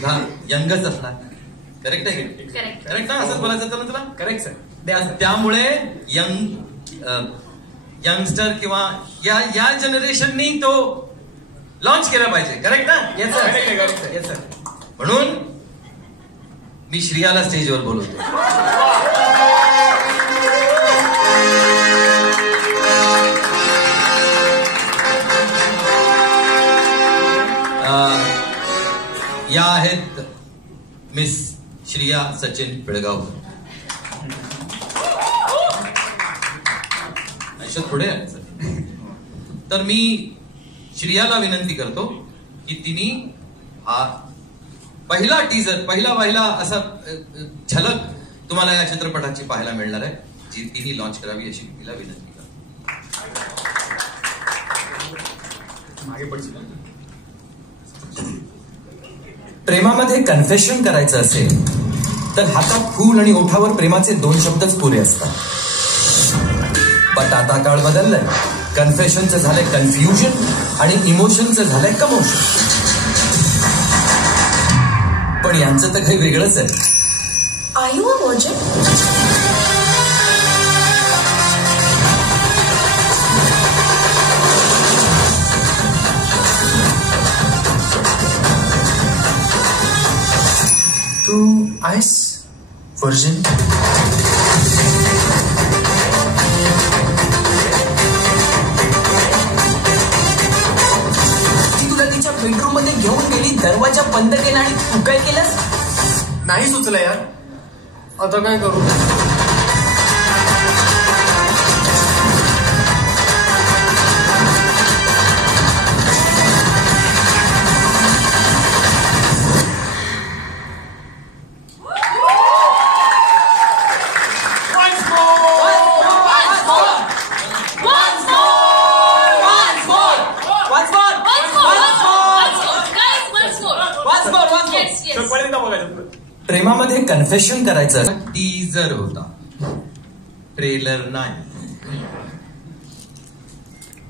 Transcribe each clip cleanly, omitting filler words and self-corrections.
सुद्धा यंगच असणार. करेक्ट आहे की? करेक्ट. करेक्ट ना? असंच बोलायचं होतं ना तुला? Correct sir. त्यामुळे यंगस्टर किंवा या जनरेशननी तो लॉन्च केला पाहिजे. करेक्ट ना? Yes sir. Correct yes sir. म्हणून मी श्रियाला स्टेजवर बोलवतो. या आहेत मिस श्रिया सचिन पिळगावकर. आयुष्यात पुढे आहे. तर मी श्रियाला विनंती करतो की तिने हा पहिला टीजर पहिला असा झलक तुम्हाला या चित्रपटाची पाहायला मिळणार आहे, जी तिने लॉन्च करावी अशी तिला विनंती करतो. मागे पडशील. प्रेमामध्ये कन्फेशन करायचं असेल तर हातात फूल आणि ओठावर प्रेमाचे 2 शब्दच पुरे असतात. पण आता काळ बदललाय. कन्फेशनचं झालंय कन्फ्युजन आणि इमोशनचं झालंय कमोशन. पण यांचं तर काही वेगळंच आहे. Are you a virgin? तू आहेस व्हर्जिन? तिच्या बेडरूम मध्ये घेऊन गेली, दरवाजा बंद केला आणि तू काय केलंस? नाही सुचलं यार. आता काय करू? प्रेमामध्ये कन्फेशन करायचं. टीजर होता, ट्रेलर नाही.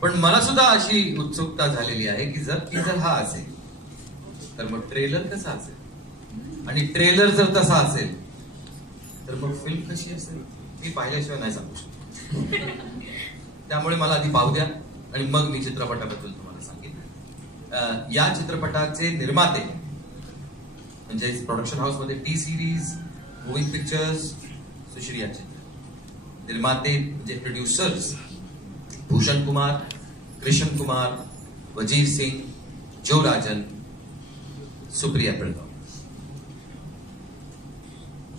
पण मला सुद्धा अशी उत्सुकता झालेली आहे की जर टीजर हा असेल तर मग ट्रेलर कसा असेल, आणि ट्रेलर जर तसा असेल तर मग फिल्म कशी असेल मी पाहिल्याशिवाय नाही सांगू शकतो. त्यामुळे मला आधी पाहू द्या आणि मग मी चित्रपटाबद्दल तुम्हाला सांगेन. या चित्रपटाचे निर्माते म्हणजे प्रोडक्शन हाऊस मध्ये टी सिरीज, मूविंग पिक्चर्स, सुश्रिया चित्र. निर्माते म्हणजे प्रोड्युसर्स भूषण कुमार, कृष्ण कुमार, वजीर सिंग, जो राजन, सुप्रिया पिळगाव.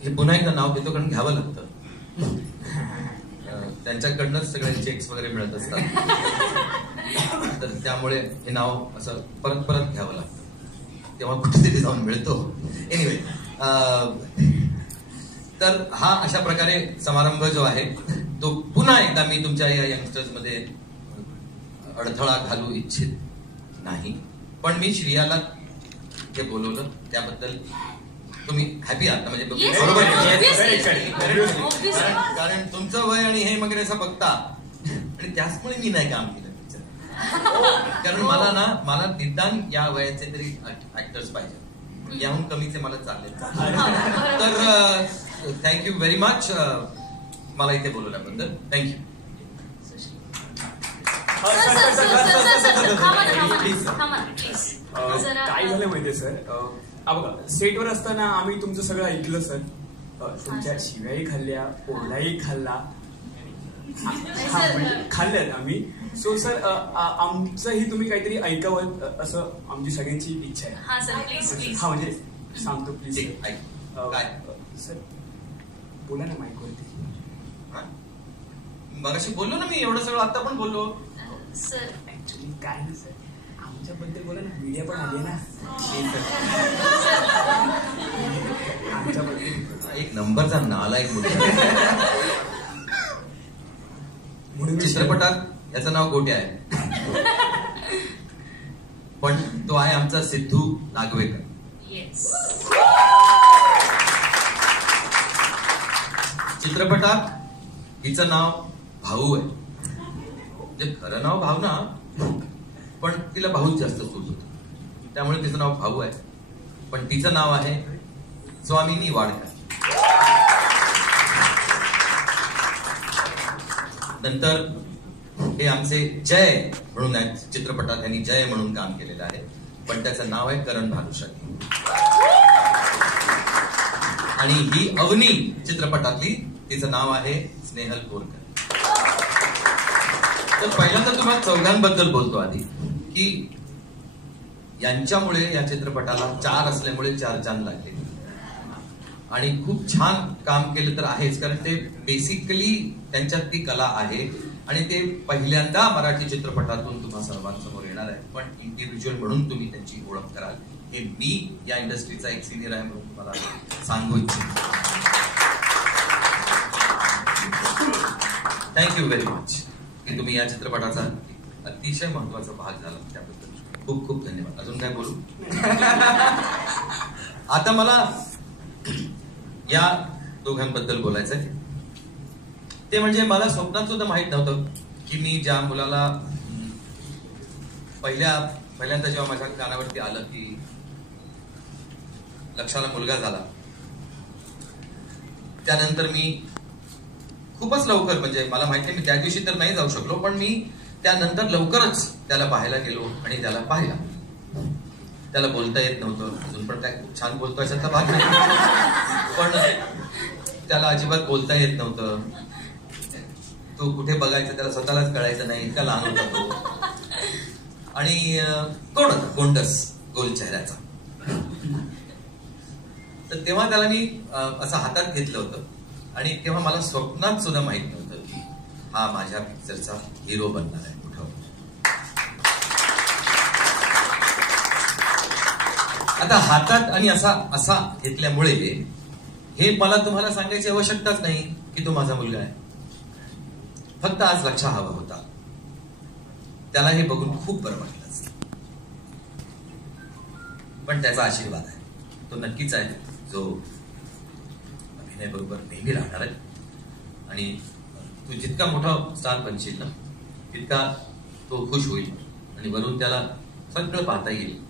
हे पुन्हा एकदा नाव घेतो कारण घ्यावं लागतं. त्यांच्याकडनंच सगळे चेक्स वगैरे मिळत असतात, तर त्यामुळे हे नाव असं परत परत घ्यावं लागतं, तेव्हा कुठेतरी जाऊन मिळतो. एनिवे, तर हा अशा प्रकारे समारंभ जो आहे तो पुन्हा एकदा मी तुमच्या या यंगस्टर्स मध्ये अडथळा घालू इच्छित नाही. पण मी श्रियाला हे बोलवलं त्याबद्दल तुम्ही हॅपी आहात म्हणजे बरोबर. कारण तुमचं वय आणि हे वगैरे असं बघता आणि त्याचमुळे मी नाही काम केलं. कारण मला निदान या वयाचे तरी ऍक्टर्स पाहिजे, याहून कमीचे मला चालेल. तर थँक्यू व्हेरी मच मला इथे बोलवल्याबद्दल. थँक्यू. काय झालं माहितीये सर, बघा सेटवर असताना आम्ही तुमचं सगळं ऐकलं सर. तुमच्या शिव्याही खाल्ल्या, ओरडाही खाल्ला, खाल्ल्यात आम्ही. सो सर आमचंही तुम्ही काहीतरी ऐकावं असं आमची सगळ्यांची इच्छा आहे. हा म्हणजे सांगतो प्लीज. सर बोला ना माईक वरती. मगाशी बोललो ना मी, एवढं सगळं आता पण बोललो सर. ऍक्च्युली काय ना सर, आमच्याबद्दल बोला ना, मीडिया पण आली ना आमच्याबद्दल. एक नंबरचा नालायक म्हणून चित्रपटात याचं नाव गोट्या आहे, पण तो आहे आमचा सिद्धू नागवेकर. चित्रपटात हिचं नाव भाऊ आहे, म्हणजे खरं नाव भावना, पण तिला भाऊच जास्त सूट होतं, त्यामुळे तिचं नाव भाऊ आहे. पण तिचं नाव आहे स्वामिनी वाडकर. नंतर हे आमचे जय म्हणून आहेत, चित्रपटात त्यांनी जय म्हणून काम केलेलं आहे, पण त्याचं नाव आहे करण भानुशाली. आणि ही अवनी चित्रपटातली, तिचं नाव आहे स्नेहल कोरकर. तर पहिल्यांदा तुम्हाला चौघांबद्दल बोलतो आधी, की यांच्यामुळे या चित्रपटाला 4 असल्यामुळे 4 चांद लागले. आणि खूप छान काम केलं तर आहेच, कारण ते बेसिकली त्यांच्यात ती कला आहे आणि ते पहिल्यांदा मराठी चित्रपटातून तुम्हा सर्वांसमोर येणार आहे. पण इंडिव्हिज्युअल म्हणून तुम्ही त्यांची ओळख कराल, हे मी या इंडस्ट्रीचा एक सिनियर आहे म्हणून तुम्हाला सांगू इच्छितो. थँक्यू व्हेरी मच की तुम्ही या चित्रपटाचा अतिशय महत्वाचा भाग झाला, त्याबद्दल खूप खूप धन्यवाद. अजून काय बोलू? आता मला या दोघांबद्दल बोलायचं आहे. ते म्हणजे मला स्वप्नात सुद्धा माहित नव्हतं की मी ज्या मुलाला पहिल्यांदा जेव्हा माझ्या कानावरती आलं की लक्षाला मुलगा झाला, त्यानंतर मी खूपच लवकर, म्हणजे मला माहिती आहे मी त्या दिवशी तर नाही जाऊ शकलो, पण मी त्यानंतर लवकरच त्याला पाहायला गेलो आणि त्याला पाहिला. त्याला बोलता येत नव्हतं, अजून पण काय खूप छान बोलतो अशाचा भाग नाही, पण त्याला अजिबात बोलता येत नव्हतं. तो कुठे बघायचं त्याला स्वतःलाच कळायचं नाही, इतका लहान होता तो. आणि कोण होता, गोंडस गोल चेहऱ्याचा. तर तेव्हा त्याला मी असं हातात घेतलं होतं आणि तेव्हा मला स्वप्नात सुद्धा माहित नव्हतं की हा माझ्या पिक्चरचा हिरो बनणार आहे. कुठं आता हातात आणि असा घेतल्यामुळे हे मला तुम्हाला सांगायची आवश्यकताच नाही की तो माझा मुलगा आहे. फक्त आज लक्ष हवा होता, त्याला हे बघून खूप बरं वाटलं असतं. पण त्याचा आशीर्वाद आहे, तो नक्कीच आहे, जो अभिनय बरोबर नेहमी राहणार आहे. आणि तू जितका मोठा स्टार बनशील ना, तितका तो खुश होईल आणि वरून त्याला सगळं पाहता येईल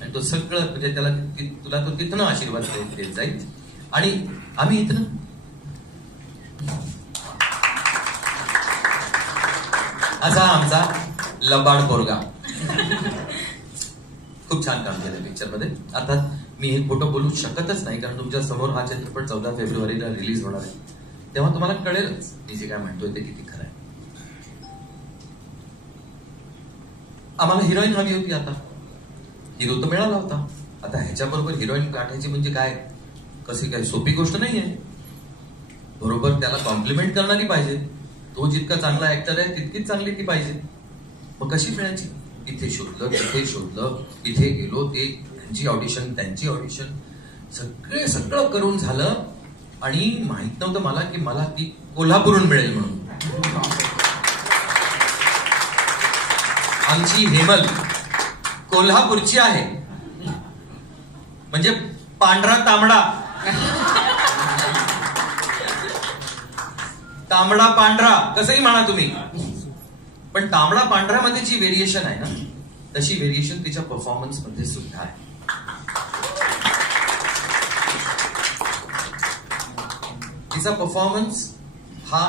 आणि तो सगळं, म्हणजे त्याला तुला तो तिथनं आशीर्वाद देत जाईल आणि आम्ही इथनं असा आमचा लबाड पोरगा. खूप छान काम केलं पिक्चर मध्ये. आता मी हे खोटं बोलू शकतच नाही, कारण तुमच्या समोर हा चित्रपट 14 फेब्रुवारीला रिलीज होणार आहे, तेव्हा तुम्हाला कळेलच मी जे काय म्हणतोय ते किती खरं आहे. आम्हाला हिरोईन हवी होती, आता हिरो तर मिळाला होता. आता ह्याच्याबरोबर हिरोईन गाठायची म्हणजे काय, कशी काय सोपी गोष्ट नाहीये. बरोबर त्याला कॉम्प्लिमेंट करणारी पाहिजे. तो जितका चांगला ऍक्टर आहे तितकीच चांगली ती पाहिजे. मग कशी मिळायची? इथे शोधलं, तिथे शोधलं, इथे गेलो, ते त्यांची ऑडिशन, त्यांची ऑडिशन, सगळं करून झालं आणि माहित नव्हतं मला की मला ती कोल्हापूरहून मिळेल म्हणून. आमची हेमल कोल्हापूरची आहे, म्हणजे पांढरा तांबडा, तांबडा पांढरा कसंही म्हणा तुम्ही, पण तांबडा पांढऱ्यामध्ये जी व्हेरिएशन आहे ना, तशी व्हेरिएशन तिच्या परफॉर्मन्स मध्ये सुद्धा आहे. तिचा परफॉर्मन्स हा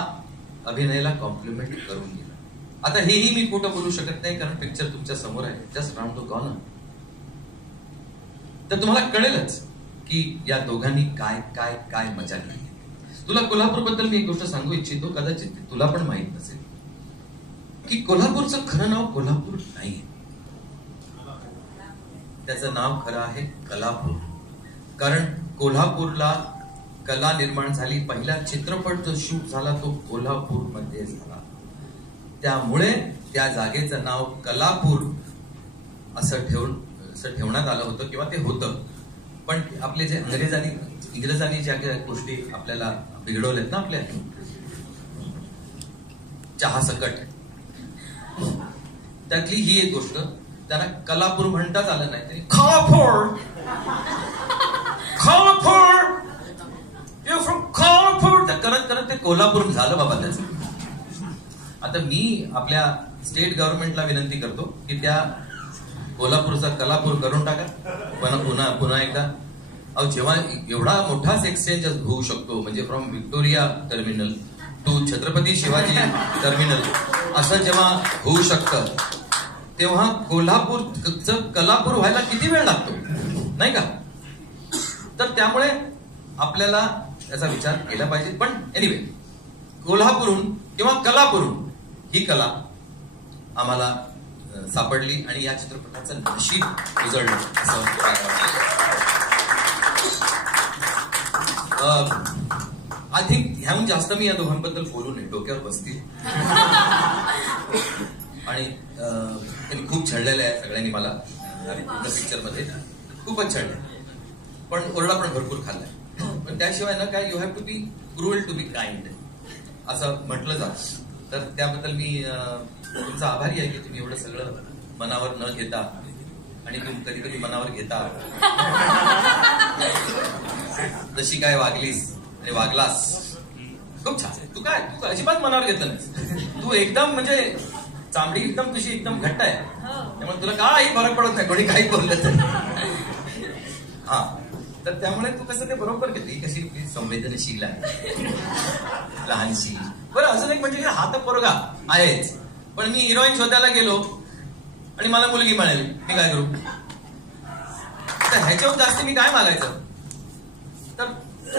अभिनयाला कॉम्प्लिमेंट करून गेला. आता हेही मी खोटं बोलू शकत नाही, कारण पिक्चर तुमच्या समोर आहे, जस्ट राउंड द कॉर्नर. तर तुम्हाला कळेलच की या दोघांनी काय काय काय मजा केली. तुला कोल्हापूर बद्दल मी एक गोष्ट सांगू इच्छितो, कदाचित तुला पण माहित नसेल की कोल्हापूरचं खरं नाव कोल्हापूर नाही, त्याचं नाव खरं आहे कलापूर. कारण कोल्हापूरला कला निर्माण झाली, पहिला चित्रपट जो शूट झाला तो कोल्हापूर मध्ये झाला, त्यामुळे त्या जागेचं नाव कलापूर असं ठेवण्यात आलं होतं किंवा ते होतं. पण आपले जे इंग्रजांनी ज्या काही गोष्टी आपल्याला बिघडवल्यात ना, आपल्या चहा सकट, त्यातली ही एक गोष्ट, त्यांना कलापूर म्हणताच आलं नाही, त्यांनी कोल्हापूर, कोल्हापूर, यू फ्रॉम कोल्हापूर, करत करत ते कोल्हापूर झालं बाबा त्याचं. आता मी आपल्या स्टेट गव्हर्नमेंटला विनंती करतो की त्या कोल्हापूरचा कलापूर करून टाका, पण पुन्हा एकदा अहो जेव्हा एवढा मोठाच एक्सचेंज होऊ शकतो, म्हणजे from Victoria terminal to Chhatrapati Shivaji terminal असं जेव्हा होऊ शकतं, तेव्हा कोल्हापूरचं कलापूर व्हायला किती वेळ लागतो, नाही का? तर त्यामुळे आपल्याला याचा विचार केला पाहिजे. पण एनिवे, कोल्हापूरहून किंवा कलापूरहून ही कला आम्हाला सापडली आणि या चित्रपटाचं नशीब उजळलं असं मला वाटतं. आय थिंक ह्याहून जास्त मी या दोघांबद्दल बोलू नये, डोक्यावर बसतील. आणि त्यांनी खूप छळलेलं आहे सगळ्यांनी मला पिक्चर मध्ये, खूपच छळले, पण ओरडा पण भरपूर खाल्लाय. पण त्याशिवाय ना काय, you have to be cruel to be kind असं म्हटलं जातं. तर त्याबद्दल मी तुमचा आभारी आहे की तुम्ही एवढं सगळं मनावर न घेता, आणि तुम्ही कधी कधी मनावर घेता, जशी काय वागलीस आणि वागलास खूप छान. तू अजिबात मनावर घेतलं नाही, तू एकदम म्हणजे चामडी एकदम तुझी एकदम घट्ट आहे, त्यामुळे तुला काही फरक पडत नाही कोणी काही बोललं तर. हा, तर त्यामुळे तू कसं ते बरोबर घेतली, कशी संवेदनशील आहे, लहानशी. बरं, अजून एक म्हणजे हा तर पोरगा आहेच, पण मी हिरोईन शोधायला गेलो आणि मला मुलगी मिळाली, मी काय करू? तर ह्याच्यावर जास्त मी काय मागायचं? तर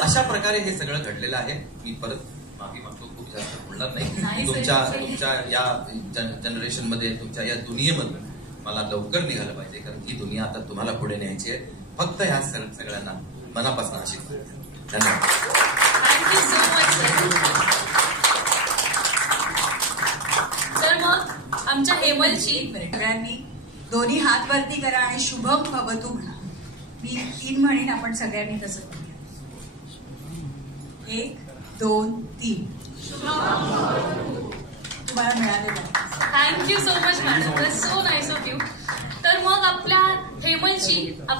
अशा प्रकारे हे सगळं घडलेलं आहे. मी परत माफी मागतो, खूप जास्त बोलणार नाही. तुमच्या या जनरेशन मध्ये, तुमच्या या दुनियेमध्ये मला लवकर निघालं पाहिजे, कारण ही दुनिया आता तुम्हाला पुढे न्यायची आहे. फक्त ह्या सगळ्यांना मनापासून आशीर्वाद. धन्यवाद. Thank you so much. तर मग आमच्या हेमलची सगळ्यांनी दोन्ही हात वरती करा आणि शुभम भवतु म्हणा. मी 3 म्हणेन, आपण सगळ्यांनी तसं करूया. 1, 2, 3. तुम्हाला मिळालेलं आहे. Thank you so much madam, so nice of you. तर मग आपल्या हेमलची आपल्या